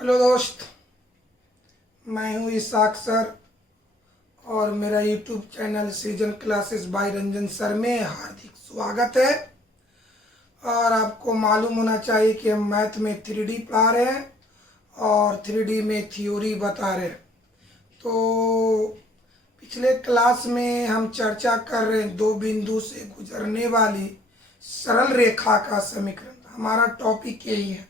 Hello दोस्त, मैं हूँ इसाक सर और मेरा यूट्यूब चैनल सृजन क्लासेस बाय रंजन सर में हार्दिक स्वागत है। और आपको मालूम होना चाहिए कि हम मैथ में 3D पढ़ा रहे हैं और 3D में थ्योरी बता रहे हैं। तो पिछले क्लास में हम चर्चा कर रहे हैं दो बिंदु से गुजरने वाली सरल रेखा का समीकरण। हमारा टॉपिक यही है,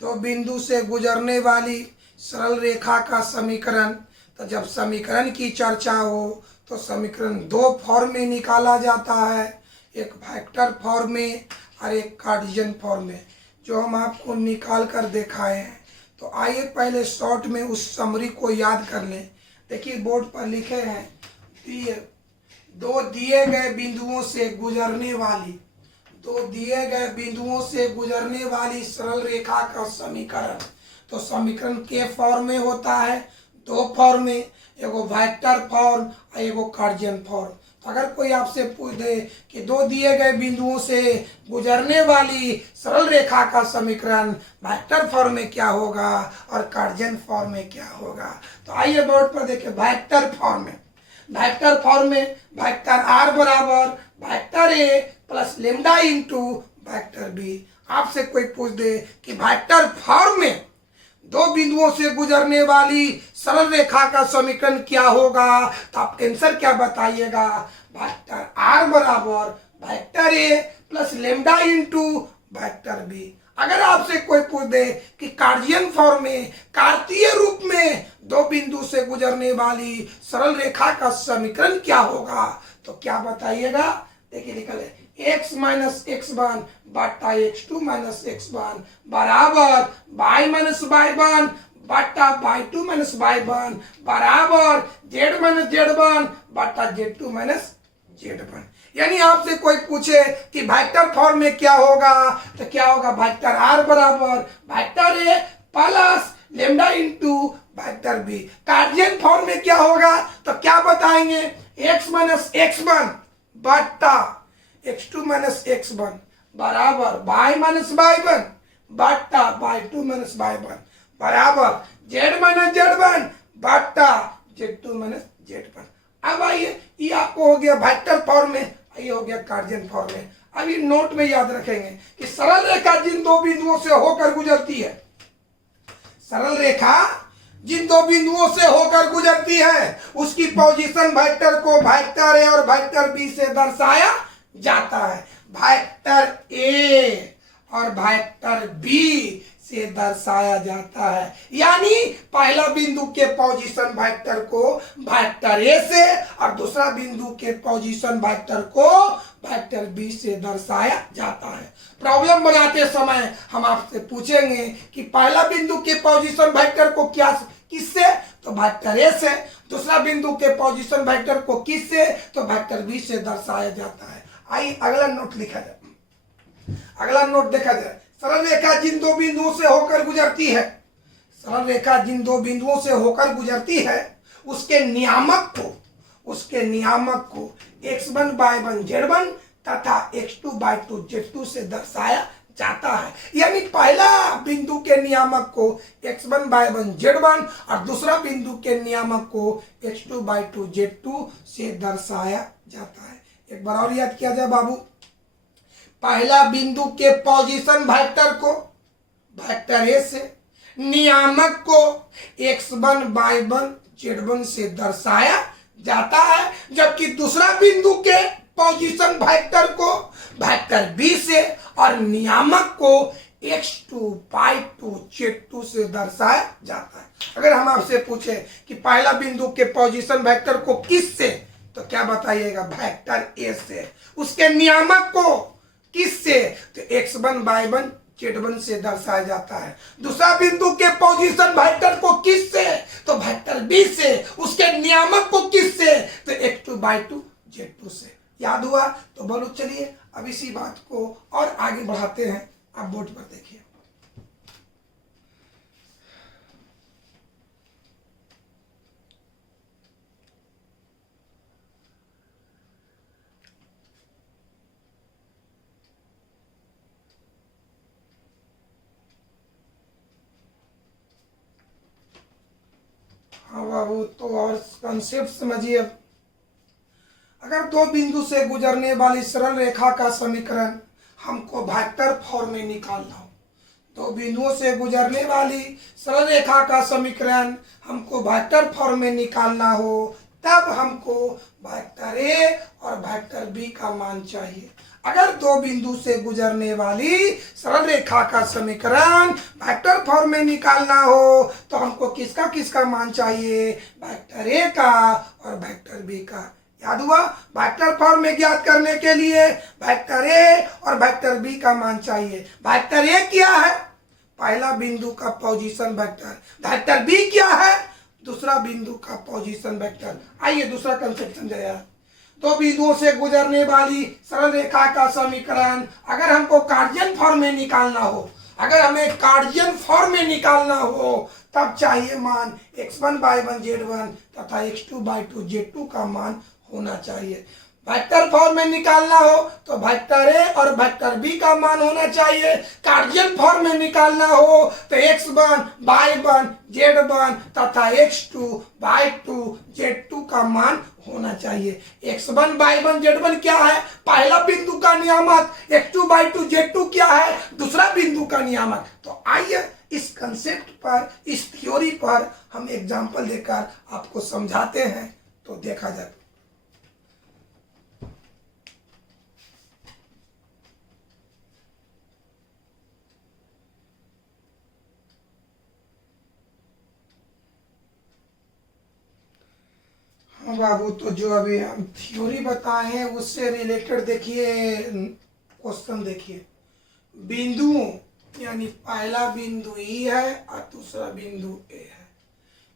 दो बिंदु से गुजरने वाली सरल रेखा का समीकरण। तो जब समीकरण की चर्चा हो तो समीकरण दो फॉर्म में निकाला जाता है, एक वेक्टर फॉर्म में और एक कार्टेशियन फॉर्म में, जो हम आपको निकाल कर दिखाए हैं। तो आइए पहले शॉर्ट में उस समरी को याद कर लें। देखिए बोर्ड पर लिखे हैं, दो दिए गए बिंदुओं से गुजरने वाली गुजरने वाली सरल रेखा का समीकरण। तो समीकरण के फॉर्म में होता है, दो फॉर्म में, एगो वेक्टर फॉर्म और एगो कार्टेशियन फॉर्म। तो अगर कोई आपसे पूछ दे कि दो दिए गए बिंदुओं से गुजरने वाली सरल रेखा का समीकरण वेक्टर फॉर्म में क्या होगा और कार्टेशियन फॉर्म में क्या होगा, तो आइए बोर्ड पर देखिए। वेक्टर फॉर्म में वेक्टर आर बराबर vector A plus lambda into vector B. आपसे कोई पूछ दे कि वेक्टर फॉर्म में दो बिंदुओं से गुजरने वाली सरल रेखा का समीकरण क्या होगा, तो आप आंसर क्या बताइएगा? वेक्टर आर बराबर vector A plus lambda into vector B. अगर आपसे कोई पूछ दे कि कार्टेशियन फॉर्म में, कार्तीय रूप में दो बिंदु से गुजरने वाली सरल रेखा का समीकरण क्या होगा, तो क्या बताइएगा? देखिए लिखा है x माइनस एक्स वन बटा X two minus X one बराबर y माइनस वाई वन बटा Y two minus Y one बराबर z माइनस जेड वन बटा Z two minus Z one. यानी आपसे कोई पूछे कि वेक्टर फॉर्म में क्या होगा, तो क्या होगा? वेक्टर आर बराबर vector A plus lambda into vector B. Cartesian form में क्या होगा, तो क्या बताएंगे? x माइनस एक्स वन बटा X two minus X one बराबर y माइनस वाई वन बटा Y two minus Y one बराबर z माइनस जेड वन बटा Z two minus Z one. अब आइए, ये आपको हो गया वेक्टर फॉर्म में, ये हो गया कार्टेशियन फॉर्म में। अब ये नोट में याद रखेंगे कि सरल रेखा जिन दो बिंदुओं से होकर गुजरती है, सरल रेखा जिन दो बिंदुओं से होकर गुजरती है उसकी पोजीशन वेक्टर को वेक्टर ए और वेक्टर बी से दर्शाया जाता है। वेक्टर ए और वेक्टर बी से दर्शाया जाता है। यानी पहला बिंदु के पोजीशन वेक्टर को वेक्टर ए से और दूसरा बिंदु के पोजीशन वेक्टर को वेक्टर बी से दर्शाया जाता है। प्रॉब्लम बनाते समय हम आपसे पूछेंगे कि पहला बिंदु के पोजीशन वेक्टर को किससे, तो वेक्टर ए से, दूसरा बिंदु के पोजीशन वेक्टर को किससे, तो वेक्टर बी से दर्शाया जाता है। आइए अगला नोट लिखा जाए, अगला नोट देखा जाए। सरल रेखा जिन दो बिंदुओं से होकर गुजरती है, सरल रेखा जिन दो बिंदुओं से होकर गुजरती है उसके नियामक को x1 by one Z one तथा x2 by two Z to से दर्शाया जाता है। यानी पहला बिंदु के नियामक को x1 by one Z one और दूसरा बिंदु के नियामक को x2 by two Z to से दर्शाया जाता है। एक बार और याद किया जाए बाबू, पहला बिंदु के पोजीशन वेक्टर को वेक्टर ए से, नियामक को x1 by one Z one से दर्शाया जाता है, जबकि दूसरा बिंदु के पोजीशन वेक्टर को वेक्टर बी से और नियामक को x2 by two Z to से दर्शाया जाता है। अगर हम आपसे पूछे कि पहला बिंदु के पोजीशन वेक्टर को किस से, तो क्या बताइएगा? वेक्टर ए से। उसके नियामक को किससे, तो x1 by one Z one से दर्शाया जाता है। दूसरा बिंदु के पोजीशन वेक्टर को किससे, तो वेक्टर बी से। उसके नियामक को किससे, तो x2 by two Z to से। याद हुआ? तो बोलो चलिए अब इसी बात को और आगे बढ़ाते हैं। आप बोर्ड पर देखिए, बाबू, तो और कंसेप्ट समझिए। अगर दो बिंदु से गुजरने वाली सरल रेखा का समीकरण हमको वेक्टर फॉर्म में निकालना हो, दो बिंदुओं से गुजरने वाली सरल रेखा का समीकरण हमको वेक्टर फॉर्म में निकालना हो, तब हमको वेक्टर ए और वेक्टर बी का मान चाहिए। अगर दो बिंदु से गुजरने वाली सरल रेखा का समीकरण वेक्टर फॉर्म में निकालना हो तो हमको किसका किसका मान चाहिए? वेक्टर ए का और वेक्टर बी का। याद हुआ? वेक्टर फॉर्म में ज्ञात करने के लिए वेक्टर ए और वेक्टर बी का मान चाहिए। वेक्टर ए क्या है? पहला बिंदु का पोजीशन वेक्टर। वेक्टर बी क्या है? दूसरा बिंदु का पोजीशन वेक्टर। आइए दूसरा कंसेप्ट समझाया। दो बिंदुओं से गुजरने वाली सरल रेखा का समीकरण अगर हमको कार्जियन फॉर्म में निकालना हो, अगर हमें कार्जियन फॉर्म में निकालना हो, तब चाहिए मान x1/1 z1 तथा x2/2 z2 का मान होना चाहिए। वेक्टर फॉर्म में निकालना हो तो वेक्टर ए और वेक्टर बी का मान होना चाहिए। कार्जियन फॉर्म में निकालना हो तो x1/1 z1 तथा x2/2 z2 का मान होना चाहिए। x1/1 z1 क्या है? पहला बिंदु का नियामक। x2/2 z2 क्या है? दूसरा बिंदु का नियामक। तो आइए इस कंसेप्ट पर, इस थ्योरी पर हम एग्जाम्पल देकर आपको समझाते हैं, तो देखा जाए। हाँ बाबू, तो जो अभी हम थ्योरी बताए हैं उससे रिलेटेड देखिए क्वेश्चन। देखिए, बिंदुओं यानी पहला बिंदु ई है और दूसरा बिंदु ए है।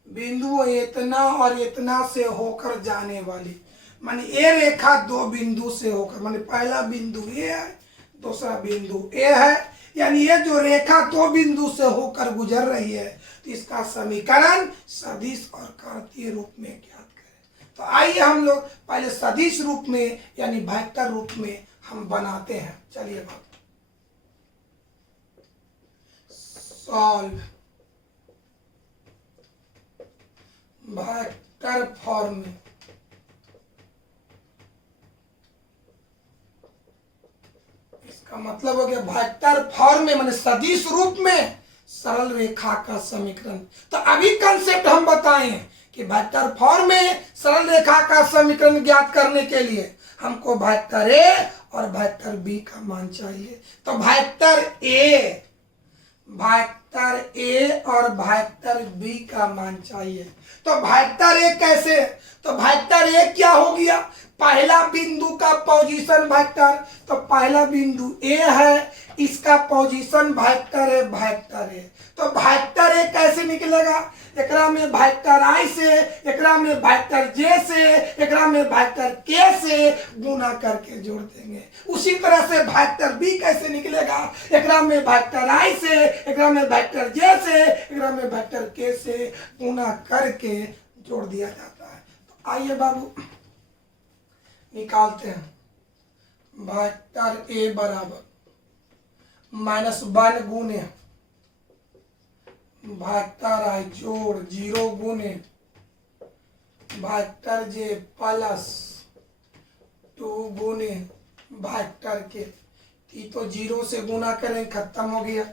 बिंदु इतना और इतना से होकर जाने वाली, माने ए रेखा दो बिंदु से होकर, माने पहला बिंदु ए है, दूसरा बिंदु ए है, यानी ये जो रेखा दो बिंदु से होकर गुजर रही है, तो इसका समीकरण सदिश और कार्तीय रूप में ज्ञात करें। तो आइए हम लोग पहले सदिश रूप में यानी वेक्टर रूप में हम बनाते हैं। चलिए बात सॉल्व वेक्टर फॉर्म में। इसका मतलब हो गया वेक्टर फॉर्म में माने सदिश रूप में सरल रेखा का समीकरण। तो अभी कंसेप्ट हम बताएं कि वेक्टर फॉर्म में सरल रेखा का समीकरण ज्ञात करने के लिए हमको वेक्टर ए और वेक्टर बी का मान चाहिए। तो वेक्टर ए और वेक्टर बी का मान चाहिए। तो वेक्टर ए कैसे? तो वेक्टर ए क्या हो गया? पहला बिंदु का पोजीशन वेक्टर। तो पहला बिंदु ए है, इसका पोजीशन वेक्टर है, वेक्टर ए। तो वेक्टर ए कैसे निकलेगा? एकरा में वेक्टर आई से, एकरा में वेक्टर जे से, एकरा में वेक्टर के से गुना करके जोड़ देंगे। उसी तरह से वेक्टर बी कैसे निकलेगा? एकरा में वेक्टर आई से, एकरा में वेक्टर जे से, एकरा में वेक्टर के से गुना करके जोड़ दिया जाता है। तो आइए बाबू निकालते हैं। वेक्टर ए बराबर -1 गुने वेक्टर आई जोड़ 0 गुने वेक्टर जे प्लस 2 गुने वेक्टर के। तो 0 से गुना करें, खत्म हो गया।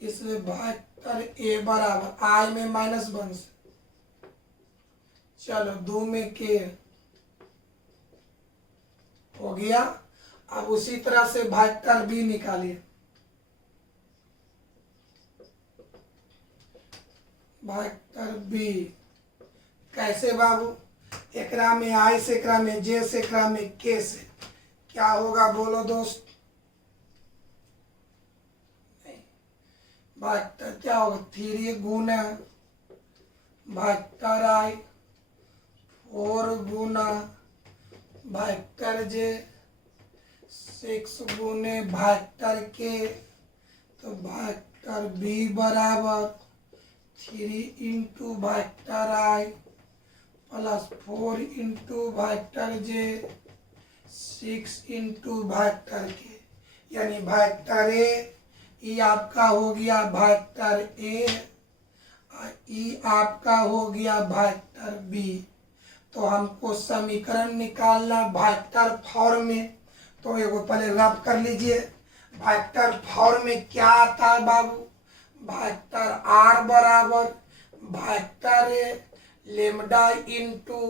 इसलिए वेक्टर ए बराबर आई में -1 से, चलो 2 में के हो गया। अब उसी तरह से वेक्टर बी निकालिए। वेक्टर बी कैसे बाबू? एकरा में आई से, एकरा में जे से, एकरा में के से क्या होगा बोलो दोस्त? वेक्टर क्या होगा? 3 गुना वेक्टर आई, 4 गुना वेक्टर जे, 6 गुने वेक्टर के। तो वेक्टर बी बराबर 3 इंटू वेक्टर आई प्लस 4 इंटू वेक्टर जे, 6 इंटू वेक्टर के, यानी वेक्टर ए, ये आपका हो गया वेक्टर ए, ई आपका हो गया वेक्टर बी। तो हमको समीकरण निकालना वेक्टर फॉर्म में, तो एगो पहले रफ कर लीजिए। वेक्टर फॉर्म में क्या आता है बाबू? वेक्टर आर बराबर vector A lambda into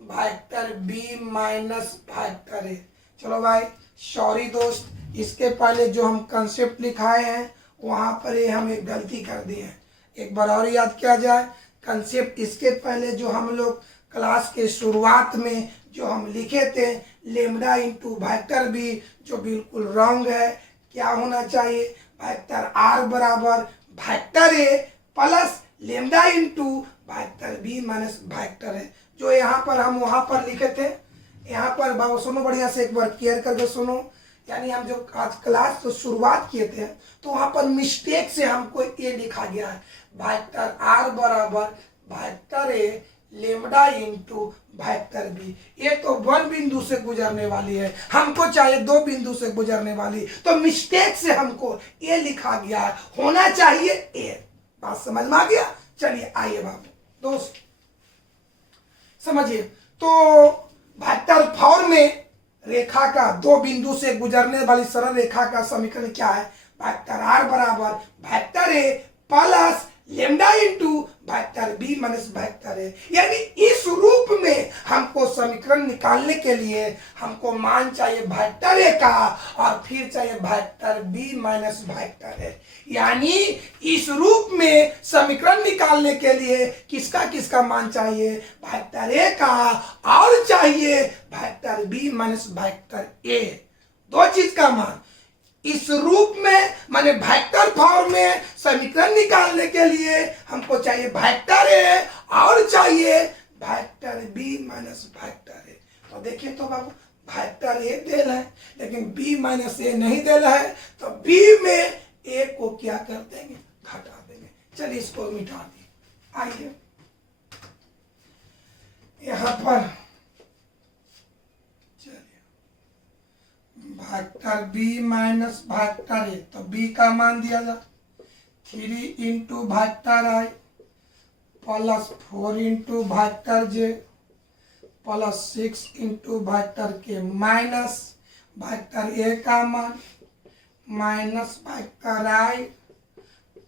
vector B minus vector A. चलो भाई सॉरी दोस्त, इसके पहले जो हम कंसेप्ट लिखाए हैं वहाँ पर ये हम एक गलती कर दिए हैं। एक बार और याद किया जाए कंसेप्ट। इसके पहले जो हम लोग क्लास के शुरुआत में जो हम लिखे थे लेमडा इंटू वेक्टर बी, जो बिल्कुल रॉन्ग है। क्या होना चाहिए? वेक्टर आर बराबर vector A plus lambda into vector B minus vector A, जो यहाँ पर हम वहाँ पर लिखे थे। यहाँ पर बाबू सुनो बढ़िया से, एक बार क्लियर करके सुनो। यानी हम जो आज क्लास तो शुरुआत किए थे तो वहाँ पर मिस्टेक से हमको ये लिखा गया है वेक्टर आर बराबर vector A lambda into vector B. ये तो वन बिंदु से गुजरने वाली है, हमको चाहिए दो बिंदु से गुजरने वाली, तो मिस्टेक से हमको ये लिखा गया है, होना चाहिए ए। बात समझ में आ गया? चलिए आइए बाबू दोस्त समझिए। तो वेक्टर फॉर्म में रेखा का दो बिंदु से गुजरने वाली सरल रेखा का समीकरण क्या है? वेक्टर आर बराबर vector A plus lambda into vector B minus vector A. यानी इस रूप में हमको समीकरण निकालने के लिए हमको मान चाहिए वेक्टर ए का और फिर चाहिए vector B minus vector A. यानी इस रूप में समीकरण निकालने के लिए किसका किसका मान चाहिए? वेक्टर ए का और चाहिए vector B minus vector A. दो चीज का मान इस रूप में, माने वेक्टर फॉर्म में समीकरण निकालने के लिए हमको चाहिए वेक्टर ए और चाहिए vector B minus vector A. तो देखिए तो बाबू वेक्टर ए देल है लेकिन बी माइनस ए नहीं देल है, तो बी में ए को क्या कर देंगे? घटा देंगे। चलिए इसको मिटा दिए। आइए यहां पर vector B minus vector A, तो बी का मान दिया जा 3 into vector I plus 4 into vector j plus 6 into vector k minus vector A का मान माइनस वेक्टर आई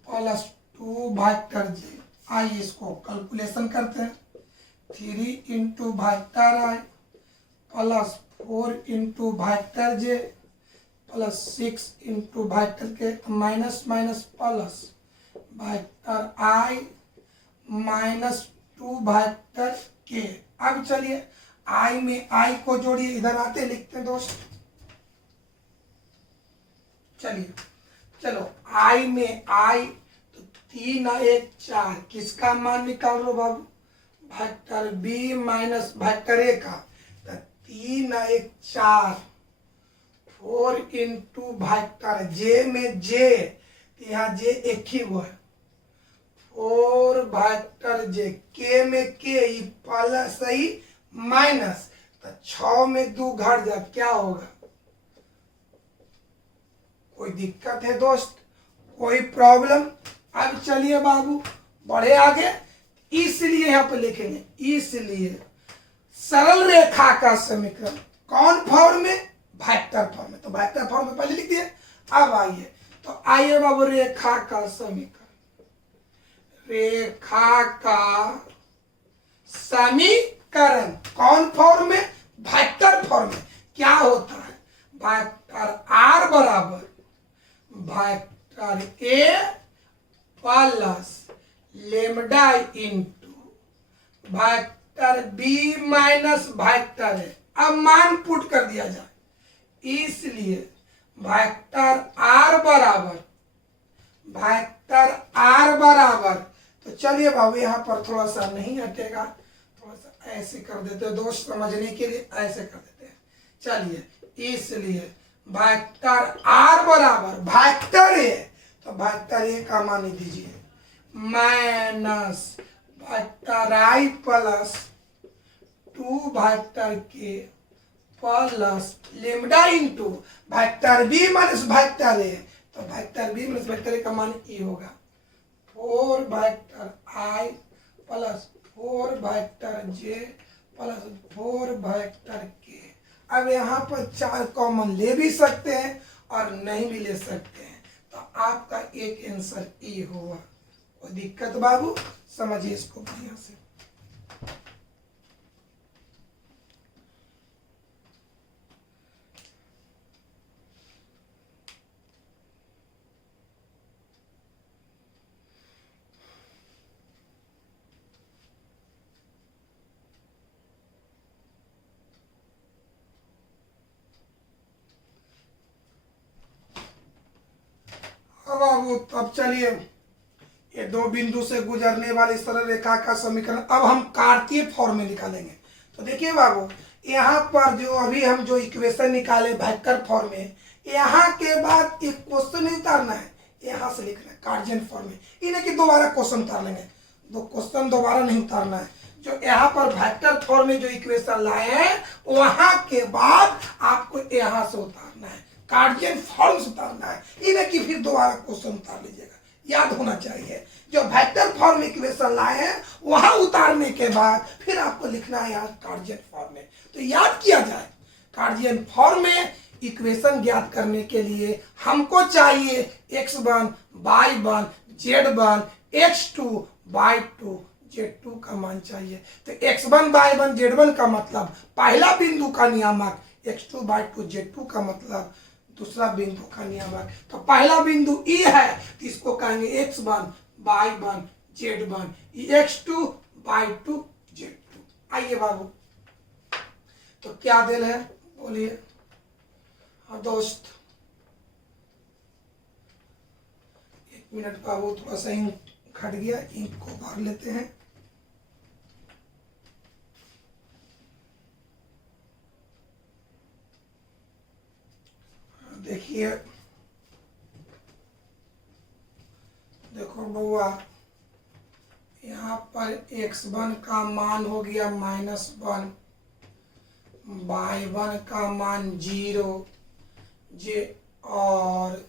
प्लस 2 वेक्टर जे। आइए इसको कैलकुलेशन करते हैं। 3 into vector I plus 4 into vector j plus 6 into vector k minus minus plus vector i minus 2 vector k. अब चलिए आई में आई को जोड़िए, इधर आते लिखते हैं दोस्त। चलिए चलो आई में आई, तो 3 और 1 4, किसका मान निकाल लो बाबू? Vector B minus vector A का। 3 और 1 4, 4 इंटू वेक्टर जे में जे, यहाँ जे एक ही वो है 4 वेक्टर जे के में के प्लस ही माइनस, तो 6 में 2 घट जा, क्या होगा? कोई दिक्कत है दोस्त? कोई प्रॉब्लम? अब चलिए बाबू बढ़े आगे। इसलिए यहाँ पे लिखेंगे, इसलिए सरल रेखा का समीकरण कौन फॉर्म में? वेक्टर फॉर्म में। तो वेक्टर फॉर्म में पहले लिख दिए। अब आइए, तो आइए बाबू रेखा का समीकरण। रेखा का समीकरण कौन फॉर्म में? वेक्टर फॉर्म में। क्या होता है? वेक्टर आर बराबर vector A plus lambda into vector B minus vector A. अब मान पुट कर दिया जाए, इसलिए वेक्टर आर बराबर, तो चलिए बाबू यहाँ पर थोड़ा सा नहीं हटेगा, थोड़ा सा ऐसे कर देते हैं दोस्त समझने के लिए, ऐसे कर देते हैं। चलिए इसलिए वेक्टर आर बराबर वेक्टर ए, तो वेक्टर ए का मान ही दीजिए minus vector I plus 2 vector K plus lambda into vector B minus vector A, तो vector B minus vector A का मान ई होगा 4 vector I plus 4 vector J plus 4 vector K। अब यहाँ पर 4 कॉमन ले भी सकते हैं और नहीं भी ले सकते हैं, तो आपका एक आंसर ए होगा। कोई दिक्कत बाबू? समझिए इसको बढ़िया से। अब बाबू अब चलिए, ये दो बिंदु से गुजरने वाली सरल रेखा का समीकरण अब हम कार्तीय फॉर्म में निकालेंगे। तो देखिए बाबू, यहाँ पर जो अभी हम जो इक्वेशन निकाले वेक्टर फॉर्म में, यहाँ के बाद एक क्वेश्चन नहीं उतारना है, यहाँ से लिखना है कार्टेशियन फॉर्म में। इन्हें कि दोबारा क्वेश्चन उतार लेंगे, दो क्वेश्चन दोबारा नहीं उतारना है। जो यहाँ पर वेक्टर फॉर्म में जो इक्वेशन लाए हैं, वहां के बाद आपको यहाँ से उतारना है, कार्टेशियन फॉर्म से उतारना है। इन्हें कि फिर दोबारा क्वेश्चन उतार लीजिएगा, याद होना चाहिए। जो वेक्टर फॉर्म इक्वेशन लाए हैं वहां उतारने के बाद फिर आपको लिखना है यहाँ कार्टेशियन फॉर्म में। तो याद किया जाए, कार्टेशियन फॉर्म में इक्वेशन ज्ञात करने के लिए हमको चाहिए x1 y1 z1 x2 y2 z2 का मान चाहिए। तो x1 y1 z1 का मतलब पहला बिंदु का नियामक, x2 y2 z2 का मतलब दूसरा बिंदु का नियामक। तो पहला बिंदु ई है, तो इसको कहेंगे x1 y1 z1, x2 y2 z2। आइए बाबू, तो क्या दिल है बोलिए। हाँ दोस्त, एक मिनट बाबू, थोड़ा सा इंक घट गया, इंक को भर लेते हैं। देखिए, देखो बउआ, यहाँ पर x1 का मान हो गया -1, y1 का मान 0, और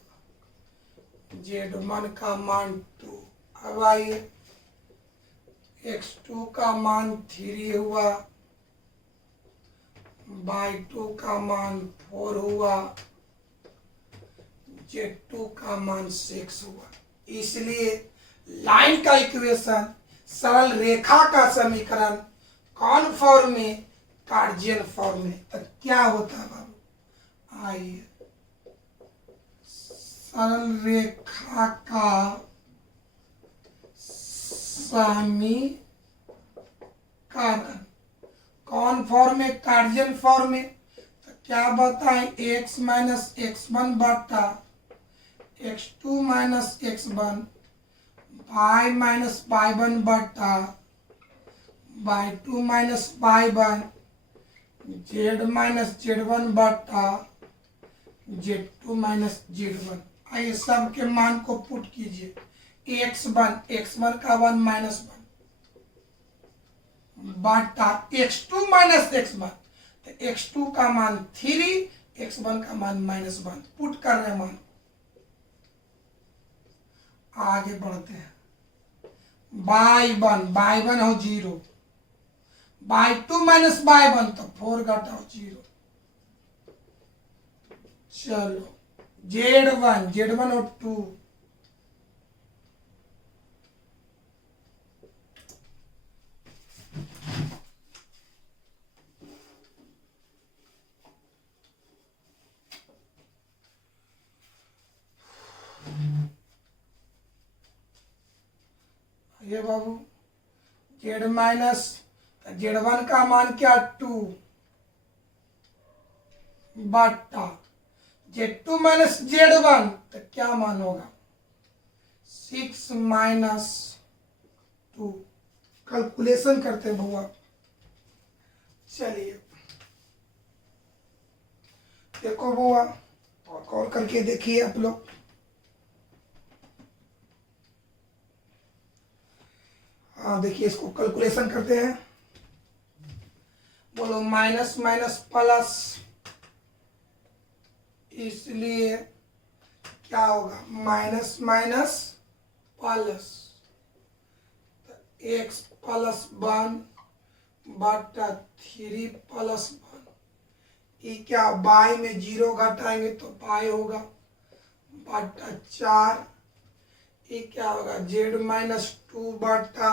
z1 का मान 2। अब आइए, x2 का मान 3 हुआ, y2 का मान 4 हुआ, z2 का मान 6 हुआ। इसलिए लाइन का इक्वेशन, सरल रेखा का समीकरण कौन फॉर्म में? कार्टेशियन फॉर्म में। तो क्या होता है बाबू? आइए, सरल रेखा का समीकरण कौन फॉर्म में? कार्टेशियन फॉर्म में। तो क्या बताएं? x माइनस x1 बटा x2 minus x1, y minus y1 बटा y2 minus y1, z minus z1 बटा z2 माइनस z1। आइए सब के मान को पुट कीजिए। x1 का 1 माइनस 1 बटा x2 माइनस x1, तो x2 का मान 3, x1 का मान -1। पुट कर रहे हैं मान, आगे बढ़ते हैं। y1 हो 0, y2 माइनस y1 तो 4 घटाओ 0। चलो, z1 हो 2, ये बाबू z माइनस, z1 का मान क्या? 2 बटा z2 माइनस z1, तो क्या मान होगा? 6 माइनस 2। कैलकुलेशन करते हैं भैया। चलिए देखो बुआ, और करके देखिए आप लोग। हाँ देखिए, इसको कैलकुलेशन करते हैं। बोलो माइनस माइनस प्लस, इसलिए क्या होगा? Minus minus plus. X plus 1 बटा 3 प्लस 1। ये क्या, बाई में 0 घटाएंगे तो पाई होगा बटा 4। ये क्या होगा, z माइनस 2 बटा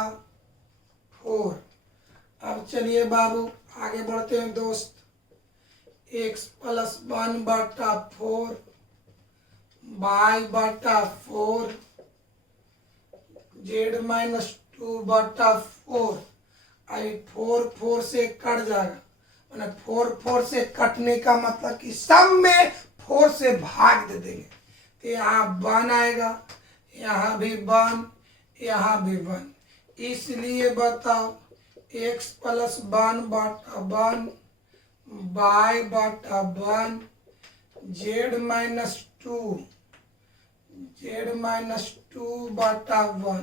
4। अब चलिए बाबू आगे बढ़ते हैं दोस्त। एक्स प्लस 1 बटा 4 बाई बटा 4 z माइनस 2 बटा 4। अभी 4 4 से कट जाएगा, मैंने 4 4 से कटने का मतलब कि सब में 4 से भाग दे देंगे तो यहाँ 1 आएगा, यहाँ भी 1, यहाँ भी 1। इसलिए बताओ x प्लस 1 बटा 1 बाई बटा 1 z माइनस 2 बटा 1।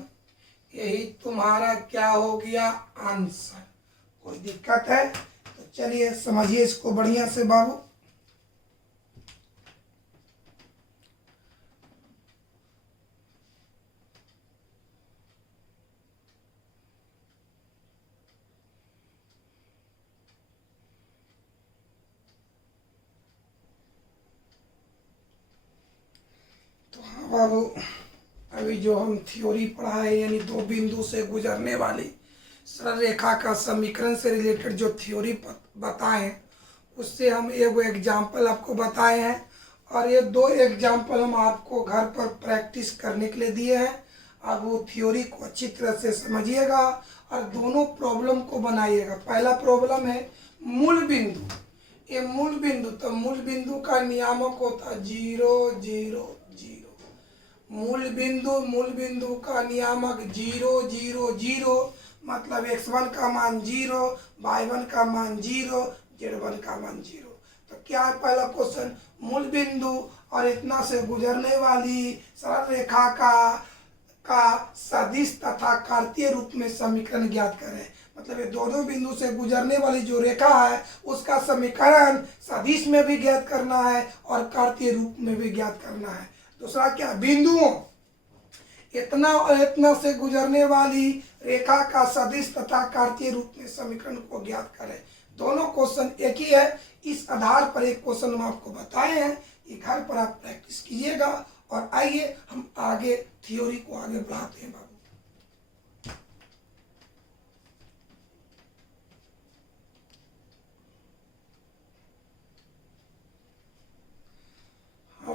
यही तुम्हारा क्या हो गया, आंसर। कोई दिक्कत है तो चलिए समझिए इसको बढ़िया से बाबू। तो हाँ बाबू, अभी जो हम थ्योरी पढ़ा है यानी दो बिंदु से गुजरने वाली सरल रेखा का समीकरण से रिलेटेड जो थ्योरी बताए उससे हम एगो एग्जाम्पल आपको बताए हैं और ये 2 एग्जाम्पल हम आपको घर पर प्रैक्टिस करने के लिए दिए हैं। अब वो थ्योरी को अच्छी तरह से समझिएगा और दोनों प्रॉब्लम को बनाइएगा। पहला प्रॉब्लम है मूल बिंदु। ये मूल बिंदु, तो मूल बिंदु का नियामक होता 0 0 0। मूल बिंदु का नियामक 0 0 0, मतलब x1 का मान 0, y1 का मान 0, z1 का मान 0। तो क्या है पहला क्वेश्चन, मूल बिंदु और इतना से गुजरने वाली सरल रेखा का सदिश तथा कार्तीय रूप में समीकरण ज्ञात करें। मतलब ये दोनों बिंदु से गुजरने वाली जो रेखा है उसका समीकरण सदिश में भी ज्ञात करना है और कार्तीय रूप में भी ज्ञात करना है। दूसरा क्या, बिंदुओं इतना और इतना से गुजरने वाली रेखा का सदिश तथा कार्तीय रूप में समीकरण को ज्ञात करें। दोनों क्वेश्चन एक ही है। इस आधार पर एक क्वेश्चन हम आपको बताए हैं, ये घर पर आप प्रैक्टिस कीजिएगा। और आइए हम आगे थ्योरी को आगे बढ़ाते हैं बाबू।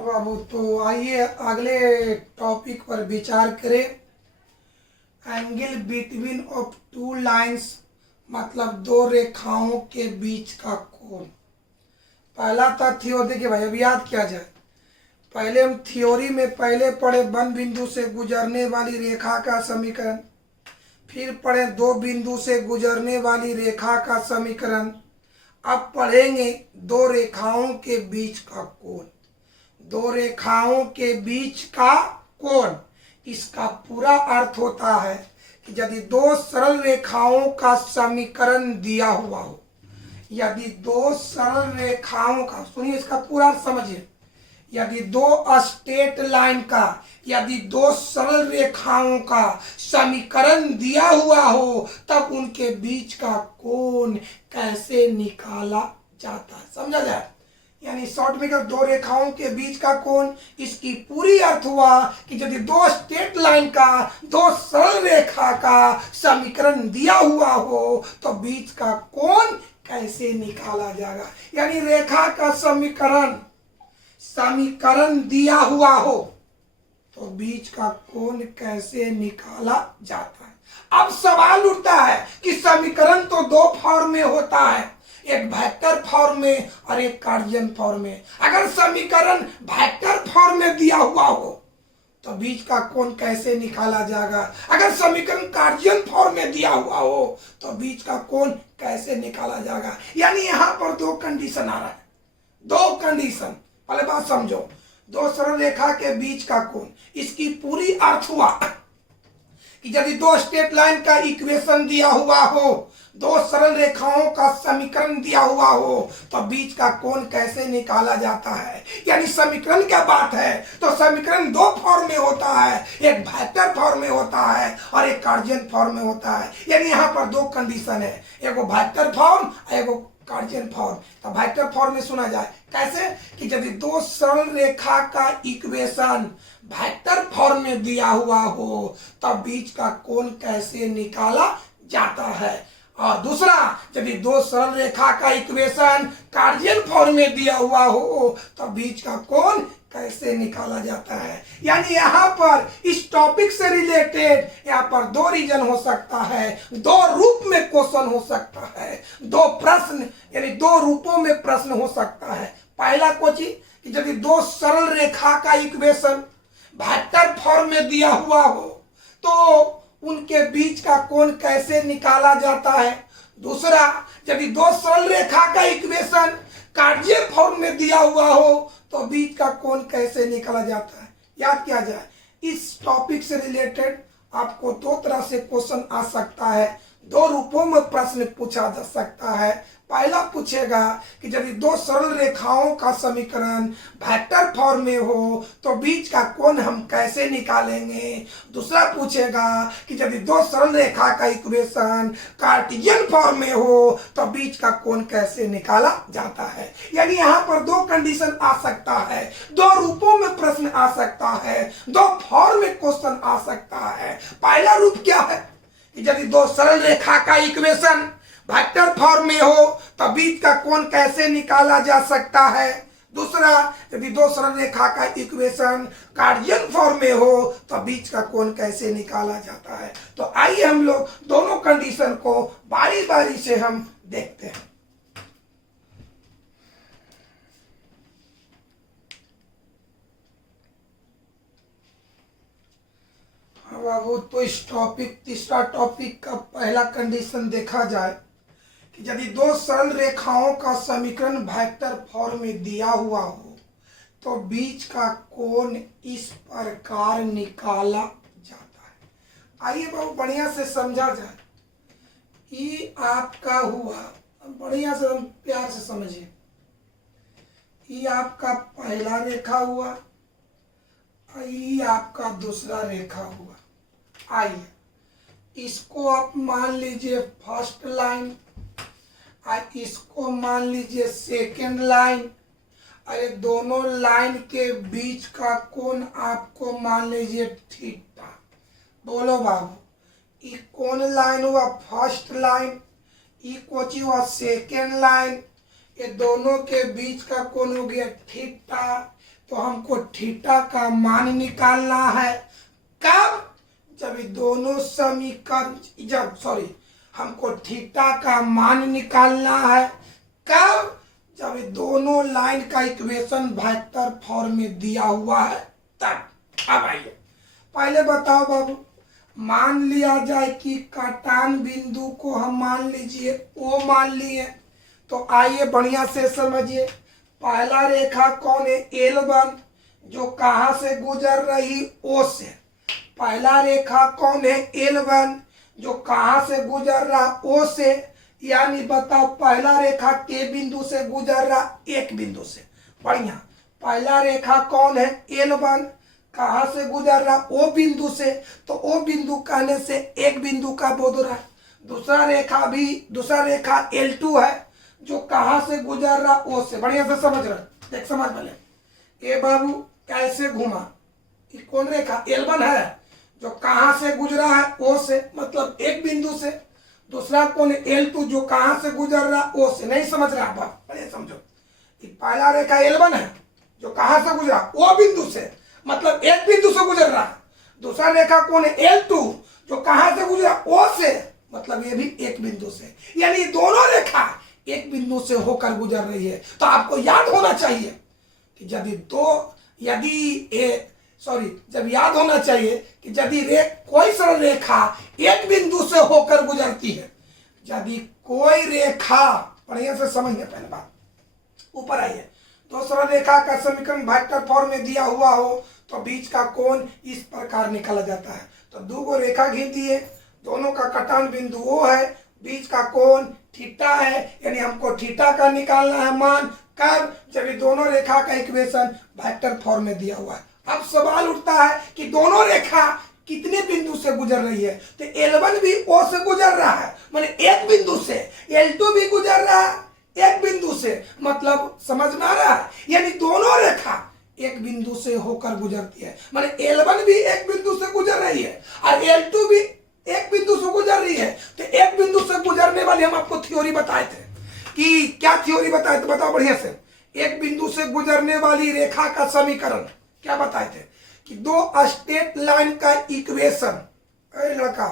बाबू तो आइए अगले टॉपिक पर विचार करें। एंगल बिटवीन ऑफ 2 लाइंस, मतलब 2 रेखाओं के बीच का कोण। पहला था थ्योरी, देखिए भाई अब याद किया जाए। पहले हम थ्योरी में पहले पढ़े 1 बिंदु से गुजरने वाली रेखा का समीकरण, फिर पढ़े 2 बिंदु से गुजरने वाली रेखा का समीकरण। अब पढ़ेंगे 2 रेखाओं के बीच का कोण। 2 रेखाओं के बीच का कोण, इसका पूरा अर्थ होता है कि यदि 2 सरल रेखाओं का समीकरण दिया हुआ हो, यदि 2 सरल रेखाओं का, सुनिए इसका पूरा अर्थ समझिए, यदि 2 स्ट्रेट लाइन का, यदि 2 सरल रेखाओं का समीकरण दिया हुआ हो तब उनके बीच का कोण कैसे निकाला जाता है, समझा जाए। यानी शॉर्ट में 2 रेखाओं के बीच का कोण, इसकी पूरी अर्थ हुआ कि यदि 2 स्ट्रेट लाइन का, 2 सरल रेखा का समीकरण दिया हुआ हो तो बीच का कोण कैसे निकाला जाएगा। यानी रेखा का समीकरण दिया हुआ हो तो बीच का कोण कैसे निकाला जाता है। अब सवाल उठता है कि समीकरण तो 2 फॉर्म में होता है, एक वेक्टर फॉर्म में और एक कार्टेशियन फॉर्म में। अगर समीकरण वेक्टर फॉर्म में दिया हुआ हो तो बीच का कोण कैसे निकाला जाएगा। अगर समीकरण कार्टेशियन फॉर्म में दिया हुआ हो तो बीच का कोण कैसे निकाला जाएगा। यानी यहां पर 2 कंडीशन आ रहा है, 2 कंडीशन। पहले बात समझो, 2 सरल रेखा के बीच का कोण, इसकी पूरी अर्थ हुआ कि यदि दो स्ट्रेट लाइन का इक्वेशन दिया हुआ हो, दो सरल रेखाओं का समीकरण दिया हुआ हो, तो बीच का कोण कैसे निकाला जाता है। यानी समीकरण क्या बात है, तो समीकरण दो फॉर्म में होता है, एक वेक्टर फॉर्म में होता है और एक कार्टेशियन फॉर्म में होता है। यानी यहाँ पर दो कंडीशन है, एक वेक्टर फॉर्म और एक कार्टेशियन फॉर्म। तो वेक्टर फॉर्म में सुना जाए कैसे कि यदि दो सरल रेखा का इक्वेशन वेक्टर फॉर्म में दिया हुआ हो, तब बीच का कोण कैसे निकाला जाता है। और दूसरा, यदि दो सरल रेखा का इक्वेशन कार्टेशियन फॉर्म में दिया हुआ हो, तो बीच का कोण कैसे निकाला जाता है। यानी यहाँ पर इस टॉपिक से रिलेटेड यहाँ पर दो रीजन हो सकता है, दो रूप में क्वेश्चन हो सकता है, दो प्रश्न यानी दो रूपों में प्रश्न हो सकता है। पहला क्वेश्चन कि यदि दो सरल रेखा का इक्वेशन वेक्टर फॉर्म में दिया हुआ हो, तो उनके बीच का कोण कैसे निकाला जाता है। दूसरा, यदि दो सरल रेखा का इक्वेशन कार्टेशियन फॉर्म में दिया हुआ हो, तो बीच का कोण कैसे निकाला जाता है। याद किया जाए, इस टॉपिक से रिलेटेड आपको दो तरह से क्वेश्चन आ सकता है, दो रूपों में प्रश्न पूछा जा सकता है। पहला पूछेगा कि यदि दो सरल रेखाओं का समीकरण वेक्टर फॉर्म में हो, तो बीच का कोण हम कैसे निकालेंगे। दूसरा पूछेगा कि यदि दो सरल रेखा का इक्वेशन कार्टेशियन फॉर्म में हो, तो बीच का कोण कैसे निकाला जाता है। यानी यहाँ पर दो कंडीशन आ सकता है, दो रूपों में प्रश्न आ सकता है, दो फॉर्म में क्वेश्चन आ सकता है। पहला रूप क्या है कि यदि दो सरल रेखा का इक्वेशन वेक्टर फॉर्म में हो, तो बीच का कोण कैसे निकाला जा सकता है। दूसरा, यदि दो सरल रेखा का इक्वेशन कार्टेशियन फॉर्म में हो, तो बीच का कोण कैसे निकाला जाता है। तो आइए हम लोग दोनों कंडीशन को बारी बारी से हम देखते हैं। बाबू, तो इस टॉपिक तीसरा टॉपिक का पहला कंडीशन देखा जाए कि यदि दो सरल रेखाओं का समीकरण वेक्टर फॉर्म में दिया हुआ हो, तो बीच का कोण इस प्रकार निकाला जाता है। आइए बाबू बढ़िया से समझा जाए। ये आपका हुआ, बढ़िया से हम प्यार से समझिए, ये आपका पहला रेखा हुआ, ये आपका दूसरा रेखा हुआ। आइए इसको आप मान लीजिए फर्स्ट लाइन, इसको मान लीजिए सेकेंड लाइन, अरे दोनों लाइन के बीच का कोण आपको मान लीजिए थीटा। बोलो बाबू, ये कौन लाइन हुआ फर्स्ट लाइन, ये कोची हुआ सेकेंड लाइन, ये दोनों के बीच का कोण हो गया थीटा। तो हमको थीटा का मान निकालना है। कब? जब दोनों समीकरण हमको थीटा का मान निकालना है। कब? जब दोनों लाइन का इक्वेशन वेक्टर फॉर्म में दिया हुआ है तब। अब आइए पहले बताओ बाबू, मान लिया जाए कि काटान बिंदु को हम मान लीजिए ओ मान लिए। तो आइए बढ़िया से समझिए, पहला रेखा कौन है L1, जो कहाँ से गुजर रही O से। पहला रेखा कौन है L1, जो कहाँ से गुजर रहा O से। यानी बताओ पहला रेखा के बिंदु से गुजर रहा एक बिंदु से। बढ़िया, पहला रेखा कौन है L1, कहाँ से गुजर रहा O बिंदु से। तो O बिंदु कहने से एक बिंदु का बोध रहा। दूसरा रेखा L2 है, जो कहाँ से गुजर रहा O से। बढ़िया से समझ रहे, देख समझ पहले। ए बाबू कैसे घुमा, ये कौन रेखा L1 है, जो कहाँ से गुजरा है O से, मतलब एक बिंदु से। दूसरा कौन है L2, जो कहाँ से गुजर रहा O से। नहीं समझ रहा बाप, बढ़िया समझो। ये पहला रेखा L1 है, जो कहाँ से गुजरा O बिंदु से, मतलब एक बिंदु से गुजर रहा। दूसरा रेखा कौन है L2, जो कहाँ से गुजरा O से, मतलब ये भी एक बिंदु से। यानी दोनों रेखा एक बिंदु से होकर गुजर रही है। तो आपको याद होना चाहिए कि जब याद होना चाहिए कि यदि कोई सरल रेखा एक बिंदु से होकर गुजरती है, यदि कोई रेखा, बढ़िया से समझिए पहले बात, ऊपर आइए, तो सरल रेखा का समीकरण वेक्टर फॉर्म में दिया हुआ हो, तो बीच का कोण इस प्रकार निकाला जाता है। तो दो को रेखा खींच दिए, दोनों का कटान बिंदु O है, बीच का कोण थीटा है, यानी हमको थीटा का निकालना है मान। कब? जब ये दोनों रेखा का इक्वेशन वेक्टर फॉर्म में दिया हुआ है। अब सवाल उठता है कि दोनों रेखा कितने बिंदु से गुजर रही है, तो L1 भी O से गुजर रहा है, माने एक बिंदु से, L2 भी गुजर रहा है एक बिंदु से, मतलब समझ में आ रहा है, यानी दोनों रेखा एक बिंदु से होकर गुजरती है, माने L1 भी एक बिंदु से गुजर रही है और L2 भी एक बिंदु से गुजर रही है। तो एक बिंदु से गुजरने वाली हम आपको थ्योरी बताए थे कि क्या थ्योरी बताए थे, बताओ बढ़िया से। एक बिंदु से गुजरने वाली रेखा का समीकरण क्या बताए थे कि दो स्ट्रेट लाइन का इक्वेशन, अरे लड़का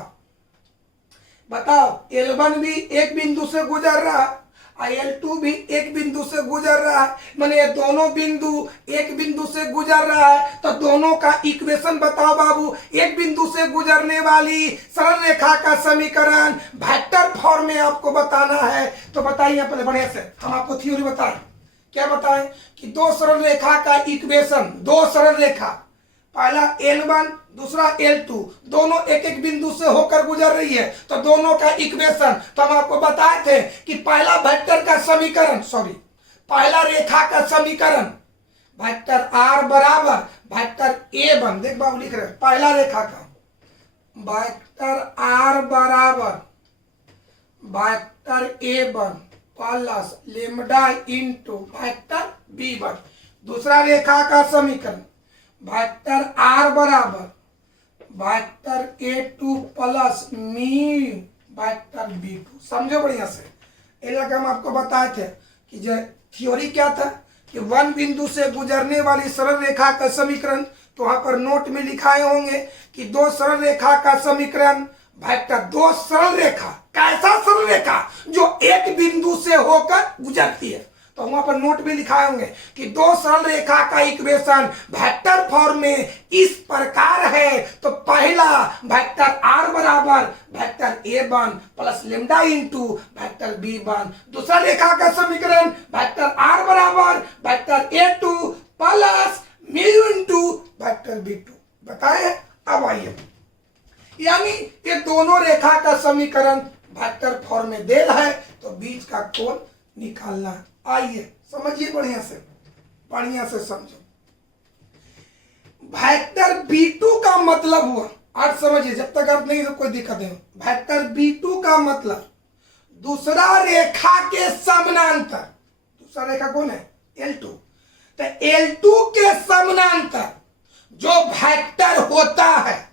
बताओ, L1 भी एक बिंदु से गुजर रहा है, L2 भी एक बिंदु से गुजर रहा है, माने ये दोनों बिंदु एक बिंदु से गुजर रहा है, तो दोनों का इक्वेशन बताओ बाबू। एक बिंदु से गुजरने वाली सरल रेखा का समीकरण वेक्टर फॉर्म में आपको बताना है, तो बताइए पहले बढ़िया से। हम आपको थ्योरी बताएं, क्या बताएं कि दो सरल रेखा का इक्वेशन, दो सरल रेखा, पहला L1 दूसरा L2, दोनों एक एक बिंदु से होकर गुजर रही है, तो दोनों का इक्वेशन, तो हम आपको बताए थे कि पहला वेक्टर का समीकरण, पहला रेखा का समीकरण वेक्टर R बराबर वेक्टर A1, देख बाबू लिख रहे हैं, पहला रेखा का वेक्टर R बराबर vector A1 plus lambda into vector B1। दूसरा रेखा का समीकरण वेक्टर R बराबर वेक्टर A2 प्लस मी वेक्टर B2। समझो बढ़िया से, ये हम आपको बताए थे कि जो थ्योरी क्या था कि वन बिंदु से गुजरने वाली सरल रेखा का समीकरण, तो वहां पर नोट में लिखाए होंगे कि दो सरल रेखा का समीकरण वेक्टर, दो सरल रेखा, कैसा सरल रेखा जो एक बिंदु से होकर गुजरती है, तो वहां पर नोट में लिखाए होंगे कि दो सरल रेखा का इक्वेशन वेक्टर फॉर्म में इस प्रकार है। तो पहला वेक्टर R बराबर vector A1 plus lambda into vector B1। दूसरा रेखा का समीकरण वेक्टर R बराबर vector A2 plus mu into vector B2 बताए। अब आइए, यानी ये दोनों रेखा का समीकरण वेक्टर फॉर्म में देल है, तो बीच का कोण निकालना है। आइए समझिए बढ़िया से समझो। वेक्टर B2 का मतलब हुआ, अर्थ समझिए, जब तक अर्थ नहीं तो कोई दिक्कत नहीं। वेक्टर B2 का मतलब दूसरा रेखा के समानांतर, दूसरा रेखा कौन है? L2। तो L2 के समानांतर जो वेक्टर होता है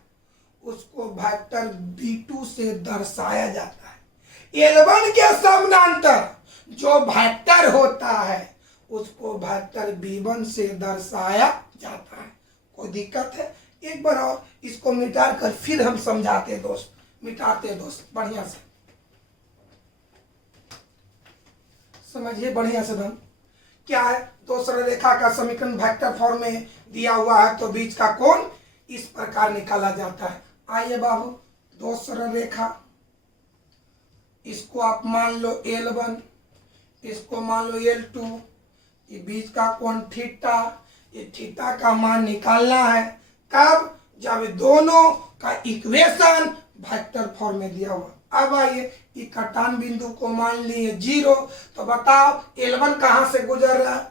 उसको वेक्टर B2 से दर्शाया जाता है। L1 के समानांतर जो वेक्टर होता है उसको वेक्टर B1 से दर्शाया जाता है। कोई दिक्कत है? एक बार और इसको मिटा कर फिर हम समझाते दोस्त, मिटाते दोस्त, बढ़िया से समझिए बढ़िया से। हम क्या है, दो सरल रेखा का समीकरण वेक्टर फॉर्म में दिया हुआ है, तो बीच का कोण इस प्रकार निकाला जाता है। आइए बाबू, दो सरल रेखा, इसको आप मान लो L1, इसको मान लो L2, ये बीच का कोण थीटा, ये थीटा का मान निकालना है। कब? जब दोनों का इक्वेशन वेक्टर फॉर्म में दिया हुआ। अब आइए, ये कटान बिंदु को मान लिए 0, तो बताओ L1 कहां से गुजर रहा है?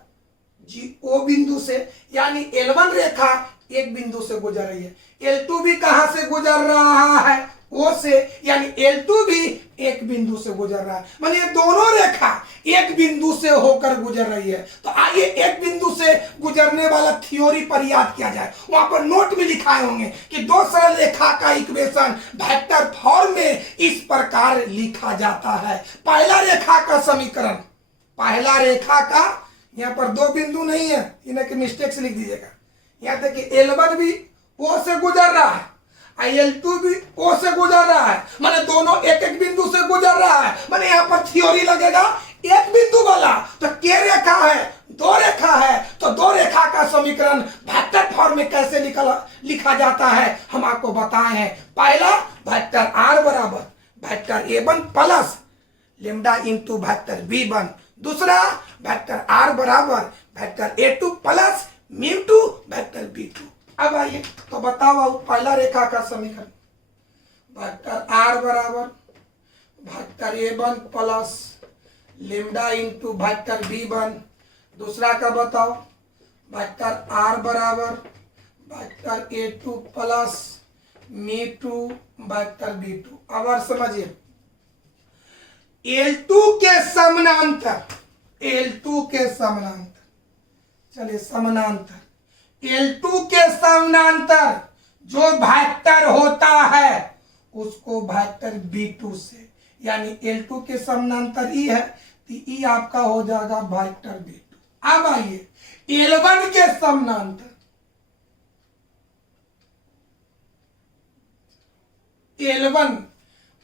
O बिंदु से, यानी L1 रेखा एक बिंदु से गुजर रही है। L2 भी कहां से गुजर रहा है? O से, यानी L2 भी एक बिंदु से गुजर रहा है। माने ये दोनों रेखा एक बिंदु से होकर गुजर रही है। तो आइए एक बिंदु से गुजरने वाला थ्योरी पर याद किया जाए। वहां पर नोट में लिखाए होंगे कि दो सरल रेखा का इक्वेशन वेक्टर फॉर्म में इस प्रकार लिखा जाता है। पहला रेखा का समीकरण, पहला रेखा का, यहाँ पर दो बिंदु नहीं है, इन्हें की मिस्टेक से लिख दीजिएगा। यहाँ तक कि L1 भी O से गुजर रहा है, L2 भी O से गुजर रहा है, माने दोनों एक एक बिंदु से गुजर रहा है। माने यहाँ पर थ्योरी लगेगा एक बिंदु वाला, तो क्या रेखा है? दो रेखा है, तो दो रेखा का समीकरण वेक्टर फॉर्म में कैसे लिखा जाता है हम आपको बताए हैं। पहला वेक्टर R बराबर vector A1 plus lambda into vector B1। दूसरा वेक्टर R बराबर vector A2 plus mu two vector B2। अब आइए, तो बताओ पहला रेखा का समीकरण, वेक्टर आर बराबर vector A1 plus lambda into vector B1। दूसरा का बताओ, वेक्टर आर बराबर वेक्टर A2 प्लस मी2 वेक्टर B2। अब और समझिए, L2 के समानांतर, L2 के समानांतर, चलिए समानांतर, L2 के समानांतर जो वेक्टर होता है उसको वेक्टर B2 से, यानी L2 के समानांतर E है तो E आपका हो जाएगा वेक्टर B2। अब आइए L1 के समानांतर, L1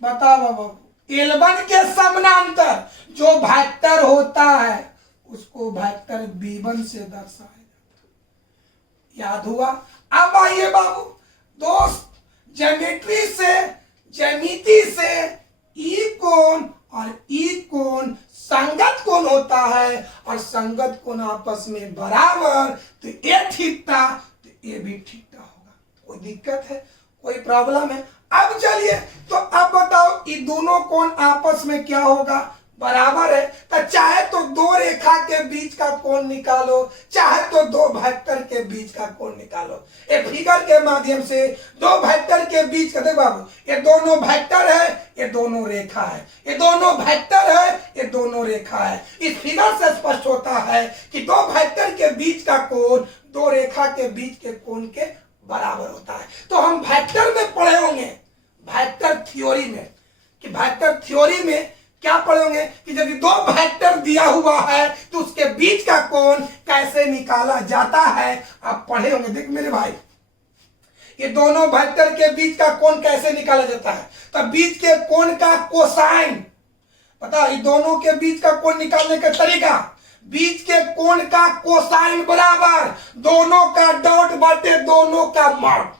बताओ बाबू, L1 के समानांतर जो वेक्टर होता है उसको वेक्टर B1 से दर्शाया जाता है। याद हुआ? अब आइए बाबू दोस्त, ज्यामिति से ई कोण और ई कोण संगत कोण होता है और संगत कोण आपस में बराबर, तो ए थीटा तो ए भी थीटा होगा। कोई दिक्कत है, कोई प्रॉब्लम है? अब चलिए, तो अब बताओ ये दोनों कोण आपस में क्या होगा? बराबर है। तो चाहे तो दो रेखा के बीच का कोण निकालो, चाहे तो दो वेक्टर के बीच का कोण निकालो। ये फिगर के माध्यम से दो वेक्टर के बीच का, देखो बाबू, ये दोनों वेक्टर है, ये दोनों रेखा है, ये दोनों वेक्टर है, ये दोनों रेखा है। इस फिगर से स्पष्ट होता है कि दो वेक्टर के बीच का कोण दो रेखा के बीच के कोण के बराबर होता है। तो हम वेक्टर में पढ़े होंगे, वेक्टर थ्योरी में, कि वेक्टर थ्योरी में क्या पढ़े होंगे कि यदि दो वेक्टर दिया हुआ है तो उसके बीच का कोण कैसे निकाला जाता है, आप पढ़े होंगे। देख मेरे भाई, ये दोनों वेक्टर के बीच का कोण कैसे निकाला जाता है, तो बीच के कोण का कोसाइन, पता, ये दोनों के बीच का कोण निकालने का तरीका, बीच के कोण का कोसाइन बराबर दोनों का डॉट बटे दोनों का मॉड।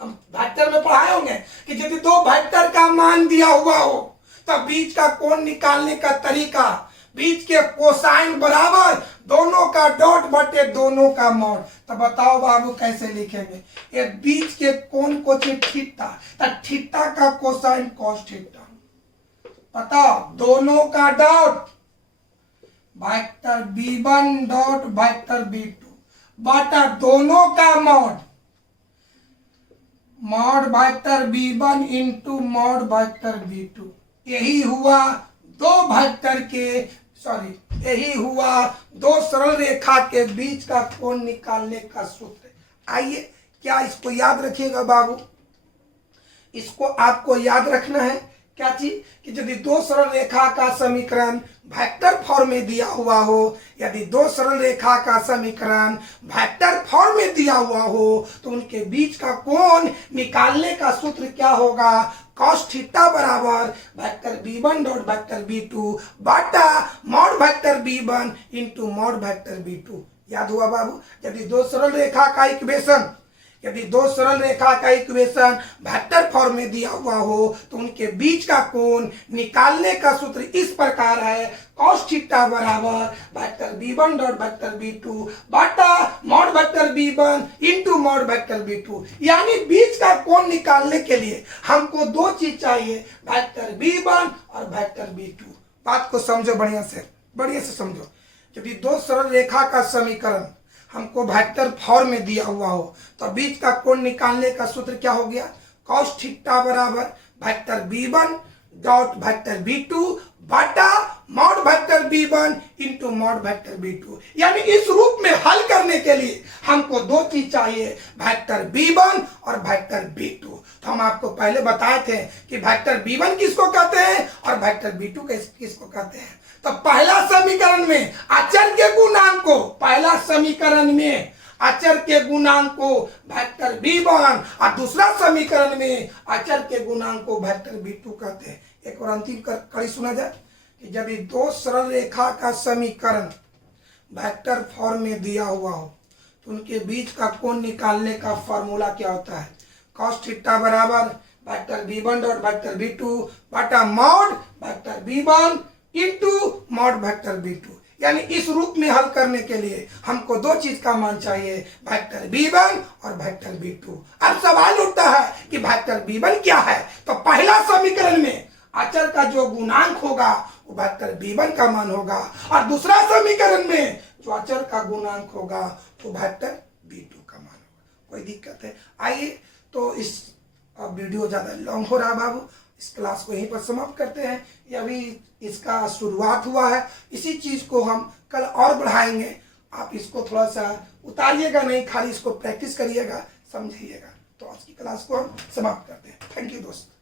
हम वेक्टर में पढ़ाए होंगे कि यदि दो वेक्टर का मान दिया हुआ हो तो बीच का कोण निकालने का तरीका, बीच के कोसाइन बराबर दोनों का डॉट बटे दोनों का मॉड। तो बताओ बाबू कैसे लिखेंगे? ये बीच के कोण को थीटा, तो थीटा का कोसाइन कॉस थीटा, बताओ दोनों का dot vector B1 dot vector B2 बटा दोनों का mod, mod vector B1 into mod vector B2। यही हुआ दो वेक्टर के, यही हुआ दो सरल रेखा के बीच का कोण निकालने का सूत्र। आइए, क्या इसको याद रखिएगा बाबू, इसको आपको याद रखना है। क्या चीज? कि यदि दो सरल रेखा का समीकरण वेक्टर फॉर्म में दिया हुआ हो, यदि दो सरल रेखा का समीकरण वेक्टर फॉर्म में दिया हुआ हो तो उनके बीच का कोण निकालने का सूत्र क्या होगा? कॉस थीटा बराबर vector B1 dot vector B2 बटा mod vector B1 into mod vector B2। याद हुआ बाबू? यदि दो सरल रेखा का इक्वेशन, यदि दो सरल रेखा का इक्वेशन वेक्टर फॉर्म में दिया हुआ हो तो उनके बीच का कोण निकालने का सूत्र इस प्रकार है, कॉस थीटा बराबर vector B1 dot vector B2 बटा mod vector B1 into mod vector B2। यानी बीच का कोण निकालने के लिए हमको दो चीज चाहिए, वेक्टर B1 और वेक्टर B2। बात को समझो बढ़िया से समझो। यदि दो सरल रेखा का समीकरण हमको वेक्टर फॉर्म में दिया हुआ हो तो बीच का कोण निकालने का सूत्र क्या हो गया? कॉस थीटा बराबर vector B1 dot vector B2 बटा mod vector B1 into mod vector B2। यानी इस रूप में हल करने के लिए हमको दो चीज चाहिए, वेक्टर B1 और वेक्टर B2। तो हम आपको पहले बताए थे कि वेक्टर B1 किसको कहते हैं और वेक्टर B2 किसको कहते हैं। तो पहला समीकरण में अचर के गुणांक को, पहला समीकरण में अचर के गुणांक को वेक्टर B1 और दूसरा समीकरण में अचर के गुणांक को वेक्टर B2 कहते हैं। एक और अंतिम कड़ी सुना जाए कि जब दो सरल रेखा का समीकरण वेक्टर फॉर्म में दिया हुआ हो तो उनके बीच का कोण निकालने का फॉर्मूला क्या होता है? कॉस थीटा बराबर vector B1 dot vector B2 बटा mod vector B1 into mod vector B2। यानी इस रूप में हल करने के लिए हमको दो चीज का मान चाहिए, वेक्टर b1 और वेक्टर b2। अब सवाल उठता है कि वेक्टर b1 क्या है, तो पहला समीकरण में अचर का जो गुणांक होगा वो वेक्टर b1 का मान होगा, और दूसरा समीकरण में जो अचर का गुणांक होगा वो वेक्टर b2 का मान होगा। कोई दिक्कत है? आइए तो इस वीडियो ज्यादा लॉन्ग हो रहा है बाबू, इस क्लास को यहीं पर समाप्त करते हैं। ये अभी इसका शुरुआत हुआ है, इसी चीज को हम कल और बढ़ाएंगे। आप इसको थोड़ा सा उतारिएगा नहीं, खाली इसको प्रैक्टिस करिएगा, समझिएगा। तो आज की क्लास को हम समाप्त करते हैं। थैंक यू दोस्त।